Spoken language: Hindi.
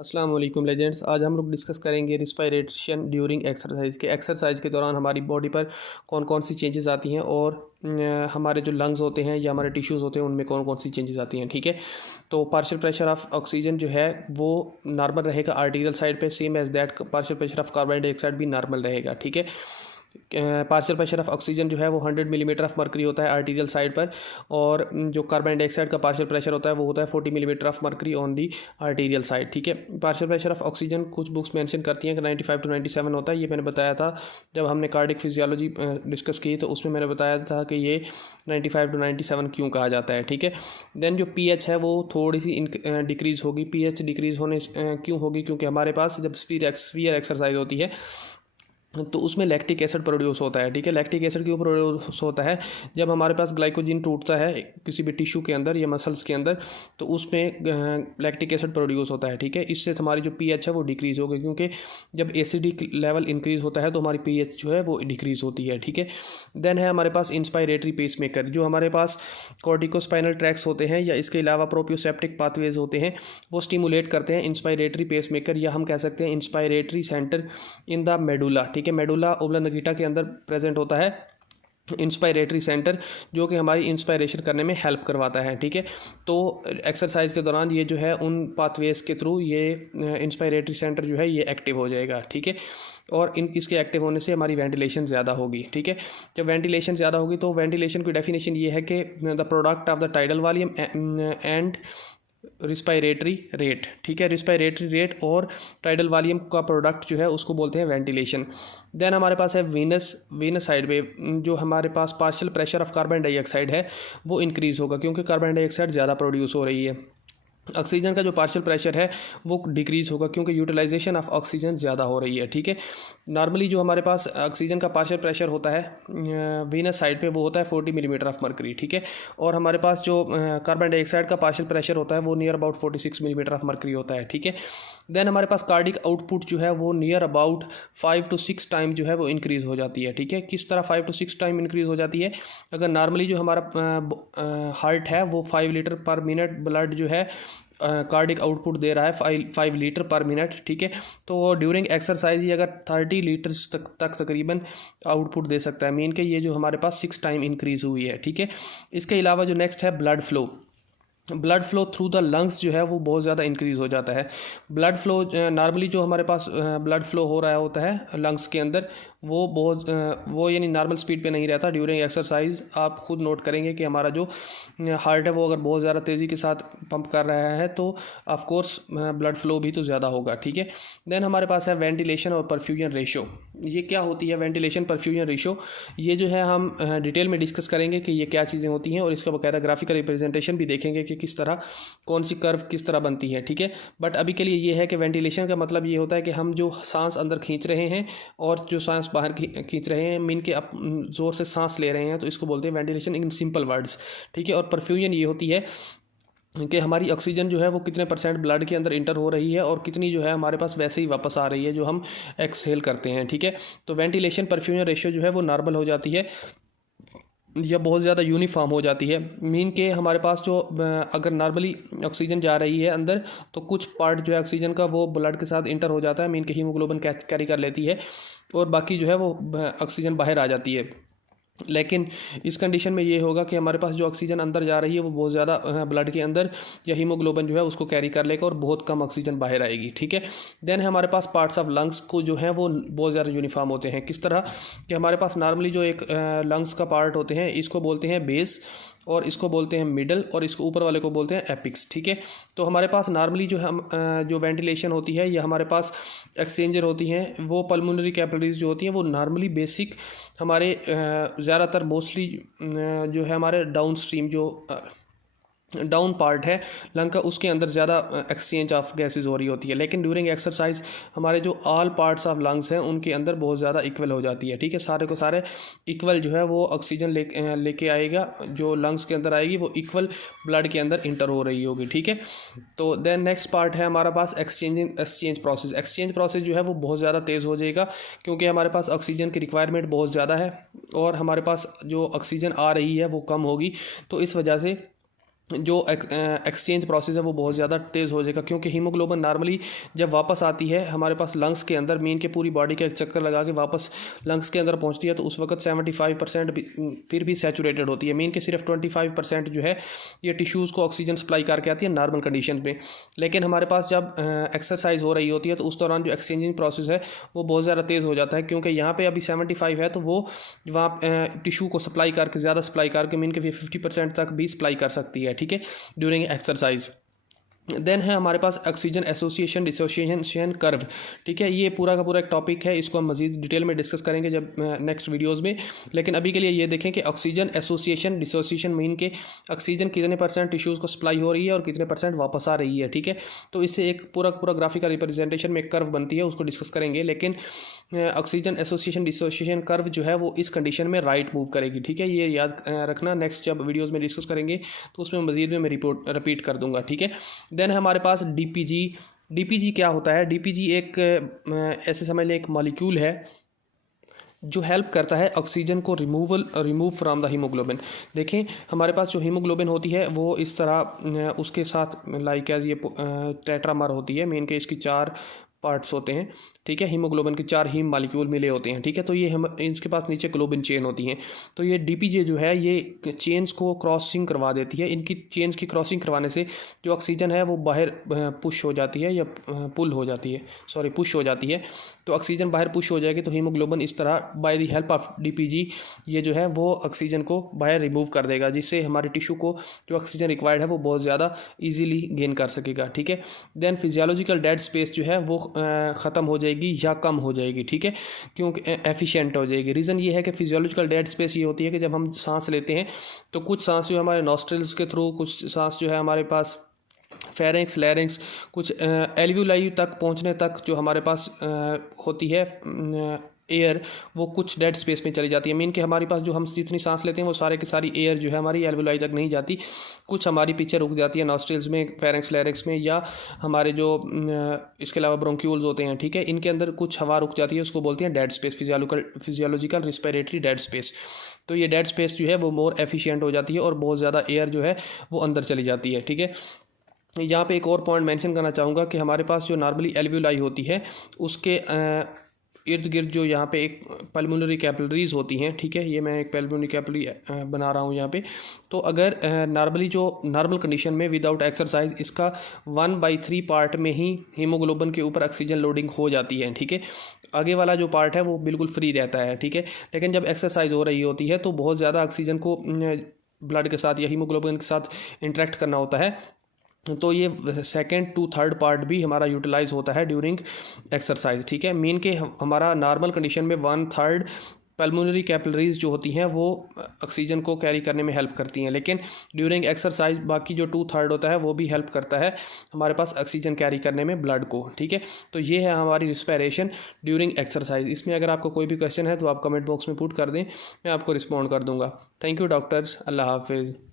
अस्सलाम वालेकुम लेजेंड्स। आज हम लोग डिस्कस करेंगे रिस्पायरेशन ड्यूरिंग एक्सरसाइज के दौरान हमारी बॉडी पर कौन कौन सी चेंजेस आती हैं और हमारे जो लंग्स होते हैं या हमारे टिश्यूज़ होते हैं उनमें कौन कौन सी चेंजेस आती हैं। ठीक है, तो पार्शियल प्रेशर ऑफ ऑक्सीजन जो है वो नॉर्मल रहेगा आर्टीरियल साइड पे, same as that partial pressure of carbon dioxide भी नॉर्मल रहेगा। ठीक है, पार्शियल प्रेशर ऑफ ऑक्सीजन जो है वो 100 मिलीमीटर ऑफ मर्करी होता है आर्टीरियल साइड पर, और जो कार्बन डाइऑक्साइड का पार्शियल प्रेशर होता है वो होता है 40 millimetre of mercury on the arterial side. ठीक है, पार्शियल प्रेशर ऑफ ऑक्सीजन कुछ बुक्स मेंशन करती हैं कि 95 to 97 होता है। ये मैंने बताया था जब हमने कार्डिक फिजियोलॉजी डिस्कस की, तो उसमें मैंने बताया था कि ये 95 to 97 क्यों कहा जाता है। ठीक है, देन जो पीएच है वो थोड़ी सी डिक्रीज़ होगी। पीएच डिक्रीज़ होने क्यों होगी? क्योंकि हमारे पास जब स्फीयर एक्सरसाइज होती है तो उसमें लैक्टिक एसिड प्रोड्यूस होता है। ठीक है, लैक्टिक एसिड क्यों प्रोड्यूस होता है? जब हमारे पास ग्लाइकोजन टूटता है किसी भी टिश्यू के अंदर या मसल्स के अंदर, तो उसमें लैक्टिक एसिड प्रोड्यूस होता है। ठीक है, इससे हमारी जो पीएच है वो डिक्रीज़ होगी, क्योंकि जब एसिडिक लेवल इंक्रीज़ होता है तो हमारी पीएच जो है वो डिक्रीज़ होती है। ठीक है, देन है हमारे पास इंस्पायरेटरी पेसमेकर। जो हमारे पास कॉर्टिकोस्पाइनल ट्रैक्स होते हैं या इसके अलावा प्रोप्योसेप्टिक पाथवेज होते हैं वो स्टिमुलेट करते हैं इंस्पायरेटरी पेसमेकर, या हम कह सकते हैं inspiratory centre in the medulla. ठीक है, मेडुला ओब्लांगेटा के अंदर प्रेजेंट होता है इंस्पायरेटरी सेंटर, जो कि हमारी इंस्पायरेशन करने में हेल्प करवाता है। ठीक है, तो एक्सरसाइज के दौरान ये जो है उन पाथवेज के थ्रू ये इंस्पायरेटरी सेंटर जो है ये एक्टिव हो जाएगा। ठीक है, और इसके एक्टिव होने से हमारी वेंटिलेशन ज़्यादा होगी। ठीक है, जब वेंटिलेशन ज़्यादा होगी तो वेंटिलेशन की डेफिनेशन ये है कि the product of the tidal volume and respiratory rate. ठीक है, रिस्पायरेटरी रेट और टाइडल वॉल्यूम का प्रोडक्ट जो है उसको बोलते हैं वेंटिलेशन। देन हमारे पास है वीनस साइड पे, जो हमारे पास partial pressure of carbon dioxide है वो इंक्रीज़ होगा, क्योंकि कार्बन डाइऑक्साइड ज़्यादा प्रोड्यूस हो रही है। ऑक्सीजन का जो पार्शियल प्रेशर है वो डिक्रीज़ होगा, क्योंकि यूटिलाइजेशन ऑफ ऑक्सीजन ज़्यादा हो रही है। ठीक है, नॉर्मली जो हमारे पास ऑक्सीजन का पार्शियल प्रेशर होता है वीनस साइड पे वो होता है 40 मिलीमीटर ऑफ मर्करी। ठीक है, और हमारे पास जो कार्बन डाइऑक्साइड का पार्शियल प्रेशर होता है वो near about 46 millimetre of mercury होता है। ठीक है, देन हमारे पास कार्डिक आउटपुट जो है वो नियर अबाउट 5 to 6 टाइम जो है वो इंक्रीज़ हो जाती है। ठीक है, किस तरह 5 to 6 टाइम इंक्रीज़ हो जाती है? अगर नॉर्मली जो हमारा हार्ट है वो 5 लीटर पर मिनट ब्लड जो है कार्डिक आउटपुट दे रहा है 5 लीटर पर मिनट। ठीक है, तो ड्यूरिंग एक्सरसाइज ये अगर 30 लीटर्स तक तकरीबन आउटपुट दे सकता है, मीन के ये जो हमारे पास 6 टाइम इंक्रीज़ हुई है। ठीक है, इसके अलावा जो नेक्स्ट है blood flow through the lungs जो है वो बहुत ज़्यादा इंक्रीज़ हो जाता है। ब्लड फ्लो नॉर्मली जो हमारे पास ब्लड फ्लो हो रहा होता है लंग्स के अंदर वो यानी नॉर्मल स्पीड पे नहीं रहता। ड्यूरिंग एक्सरसाइज आप खुद नोट करेंगे कि हमारा जो हार्ट है वो अगर बहुत ज़्यादा तेज़ी के साथ पंप कर रहा है तो ऑफ कोर्स ब्लड फ्लो भी तो ज़्यादा होगा। ठीक है, देन हमारे पास है वेंटिलेशन और परफ्यूजन रेशो। ये क्या होती है वेंटिलेशन परफ्यूजन रेशो? ये जो है हम डिटेल में डिस्कस करेंगे कि ये क्या चीज़ें होती हैं, और इसका बाकायदा ग्राफिकल रिप्रेजेंटेशन भी देखेंगे कि किस तरह कौन सी कर्व किस तरह बनती है। ठीक है, बट अभी के लिए ये है कि वेंटिलेशन का मतलब ये होता है कि हम जो सांस अंदर खींच रहे हैं और जो सांस बाहर खींच रहे हैं, मीन के आप ज़ोर से सांस ले रहे हैं, तो इसको बोलते हैं वेंटिलेशन इन सिंपल वर्ड्स। ठीक है, और परफ्यूजन ये होती है कि हमारी ऑक्सीजन जो है वो कितने परसेंट ब्लड के अंदर इंटर हो रही है और कितनी जो है हमारे पास वैसे ही वापस आ रही है जो हम एक्सहेल करते हैं। ठीक है, तो वेंटिलेशन परफ्यूजन रेशियो जो है वो नॉर्मल हो जाती है या बहुत ज़्यादा यूनिफॉर्म हो जाती है। मीन के हमारे पास जो अगर नॉर्मली ऑक्सीजन जा रही है अंदर, तो कुछ पार्ट जो है ऑक्सीजन का वो ब्लड के साथ इंटर हो जाता है, मीन के हीमोग्लोबिन कैरी कर लेती है, और बाकी जो है वो ऑक्सीजन बाहर आ जाती है। लेकिन इस कंडीशन में ये होगा कि हमारे पास जो ऑक्सीजन अंदर जा रही है वो बहुत ज़्यादा ब्लड के अंदर या हीमोग्लोबिन जो है उसको कैरी कर लेगा और बहुत कम ऑक्सीजन बाहर आएगी। ठीक है, देन हमारे पास पार्ट्स ऑफ लंग्स को जो है वो बहुत ज़्यादा यूनिफॉर्म होते हैं। किस तरह कि हमारे पास नॉर्मली जो एक लंग्स का पार्ट होते हैं इसको बोलते हैं बेस, और इसको बोलते हैं मिडल, और इसको ऊपर वाले को बोलते हैं एपिक्स। ठीक है, तो हमारे पास नॉर्मली जो हम जो वेंटिलेशन होती है या हमारे पास एक्सचेंजर होती हैं वो पल्मोनरी कैपिलरीज जो होती हैं वो नॉर्मली बेसिक हमारे ज़्यादातर मोस्टली जो है हमारे डाउन स्ट्रीम जो डाउन पार्ट है लंग का, उसके अंदर ज़्यादा एक्सचेंज ऑफ गैसेज हो रही होती है। लेकिन ड्यूरिंग एक्सरसाइज हमारे जो ऑल पार्ट्स ऑफ लंग्स हैं उनके अंदर बहुत ज़्यादा इक्वल हो जाती है। ठीक है, सारे को सारे इक्वल जो है वो ऑक्सीजन लेके आएगा, जो लंग्स के अंदर आएगी वो इक्वल ब्लड के अंदर इंटर हो रही होगी। ठीक है, तो देन नेक्स्ट पार्ट है हमारे पास एक्सचेंज प्रोसेस जो है वो बहुत ज़्यादा तेज़ हो जाएगा, क्योंकि हमारे पास ऑक्सीजन की रिक्वायरमेंट बहुत ज़्यादा है और हमारे पास जो ऑक्सीजन आ रही है वो कम होगी, तो इस वजह से जो एक्सचेंज प्रोसेस है वो बहुत ज़्यादा तेज़ हो जाएगा, क्योंकि हीमोग्लोबिन नॉर्मली जब वापस आती है हमारे पास लंग्स के अंदर, मीन के पूरी बॉडी का एक चक्कर लगा के वापस लंग्स के अंदर पहुंचती है, तो उस वक्त 75% फिर भी सैचुरेटेड होती है। मीन के सिर्फ 25% जो है ये टिश्यूज़ को ऑक्सीजन सप्लाई करके आती है नॉर्मल कंडीशन में। लेकिन हमारे पास जब एक्सरसाइज हो रही होती है तो उस दौरान जो एक्सचेंजिंग प्रोसेस है वो बहुत ज़्यादा तेज़ हो जाता है, क्योंकि यहाँ पे अभी 75 है तो वो वहाँ टिश्यू को सप्लाई करके, ज़्यादा सप्लाई करके मीन के 50% तक भी सप्लाई कर सकती है, ठीक है, ड्यूरिंग एक्सरसाइज। देन है हमारे पास ऑक्सीजन एसोसिएशन डिसोसिएशन कर्व, ठीक है। ये पूरा का पूरा एक टॉपिक है, इसको हम मज़ीद डिटेल में डिस्कस करेंगे जब नेक्स्ट वीडियोस में। लेकिन अभी के लिए ये देखें कि ऑक्सीजन एसोसिएशन डिसोसिएशन मीन के ऑक्सीजन कितने % टिश्यूज़ को सप्लाई हो रही है और कितने % वापस आ रही है, ठीक है। तो इससे एक पूरा पूरा ग्राफिकल रिप्रेजेंटेशन में एक कर्व बनती है, उसको डिस्कस करेंगे। लेकिन ऑक्सीजन एसोसिएशन डिसोसिएशन कर्व जो है वो इस कंडीशन में राइट मूव करेगी, ठीक है। ये याद रखना, नेक्स्ट जब वीडियोज़ में डिस्कस करेंगे तो उसमें मज़ीद में मैं रिपीट कर दूँगा, ठीक है। देन हमारे पास डीपीजी क्या होता है? डीपीजी एक ऐसे समझ लें एक मॉलिक्यूल है जो हेल्प करता है ऑक्सीजन को रिमूव फ्रॉम द हीमोग्लोबिन। देखें हमारे पास जो हीमोग्लोबिन होती है वो इस तरह उसके साथ लाइक एज ये टेट्रामर होती है, मेन के इसकी 4 पार्ट्स होते हैं, ठीक है। हीमोग्लोबिन के 4 हीम मालिक्यूल मिले होते हैं, ठीक है। तो ये हम इनके पास नीचे ग्लोबिन चेन होती हैं। तो ये डीपीजे जो है ये चेन्स को क्रॉसिंग करवा देती है। इनकी चेन्स की क्रॉसिंग करवाने से जो ऑक्सीजन है वो बाहर पुश हो जाती है या पुल हो जाती है, सॉरी पुश हो जाती है। तो ऑक्सीजन बाहर पुश हो जाएगी तो हीमोग्लोबिन इस तरह by the help of DPG ये जो है वो ऑक्सीजन को बाहर रिमूव कर देगा, जिससे हमारे टिश्यू को जो ऑक्सीजन रिक्वायर्ड है वो बहुत ज़्यादा ईजीली गेन कर सकेगा, ठीक है। देन फिजियोलॉजिकल डेड स्पेस जो है वो ख़त्म हो जाएगी या कम हो जाएगी, ठीक है, क्योंकि एफिशिएंट हो जाएगी। रीज़न ये है कि फिजियोलॉजिकल डेड स्पेस ये होती है कि जब हम सांस लेते हैं तो कुछ सांस जो है हमारे नॉस्ट्रल्स के थ्रू, कुछ सांस जो है हमारे पास फेरेंक्स लैरिंक्स, कुछ एल्वियोलाई तक पहुंचने तक जो हमारे पास होती है एयर, वो कुछ डेड स्पेस में चली जाती है। मीन कि हमारे पास जो हम जितनी सांस लेते हैं वो सारे की सारी एयर जो है हमारी एल्वियोलाई तक नहीं जाती, कुछ हमारी पीछे रुक जाती है नॉस्ट्रल्स में, फेरेंक्स लैरिंक्स में, या हमारे जो इसके अलावा ब्रोंक्यूल्स होते हैं, ठीक है, इनके अंदर कुछ हवा रुक जाती है, उसको बोलते हैं dead space, physiological respiratory dead space. तो ये डेड स्पेस जो है वो मोर एफिशिएंट हो जाती है और बहुत ज़्यादा एयर जो है वो अंदर चली जाती है, ठीक है। यहाँ पे एक और पॉइंट मेंशन करना चाहूँगा कि हमारे पास जो नॉर्मली एल्वियोलाई होती है उसके इर्द गिर्द जो यहाँ पे एक पल्मोनरी कैपिलरीज होती हैं, ठीक है, ये मैं एक पल्मोनरी कैपिलरी बना रहा हूँ यहाँ पे। तो अगर नॉर्मली जो नॉर्मल कंडीशन में विदाउट एक्सरसाइज इसका 1/3 पार्ट में ही हीमोग्लोबिन के ऊपर ऑक्सीजन लोडिंग हो जाती है, ठीक है। आगे वाला जो पार्ट है वो बिल्कुल फ्री रहता है, ठीक है। लेकिन जब एक्सरसाइज हो रही होती है तो बहुत ज़्यादा ऑक्सीजन को ब्लड के साथ या हीमोग्लोबिन के साथ इंटरेक्ट करना होता है, तो ये 2nd to 3rd पार्ट भी हमारा यूटिलाइज होता है ड्यूरिंग एक्सरसाइज, ठीक है। मीन के हमारा नॉर्मल कंडीशन में 1/3 पल्मोनरी कैपिलरीज जो होती हैं वो ऑक्सीजन को कैरी करने में हेल्प करती हैं, लेकिन ड्यूरिंग एक्सरसाइज बाकी जो 2/3 होता है वो भी हेल्प करता है हमारे पास ऑक्सीजन कैरी करने में ब्लड को, ठीक है। तो ये है हमारी रिस्पिरेशन ड्यूरिंग एक्सरसाइज। इसमें अगर आपको कोई भी क्वेश्चन है तो आप कमेंट बॉक्स में पुट कर दें, मैं आपको रिस्पॉन्ड कर दूँगा। थैंक यू डॉक्टर्स, अल्लाह हाफिज़।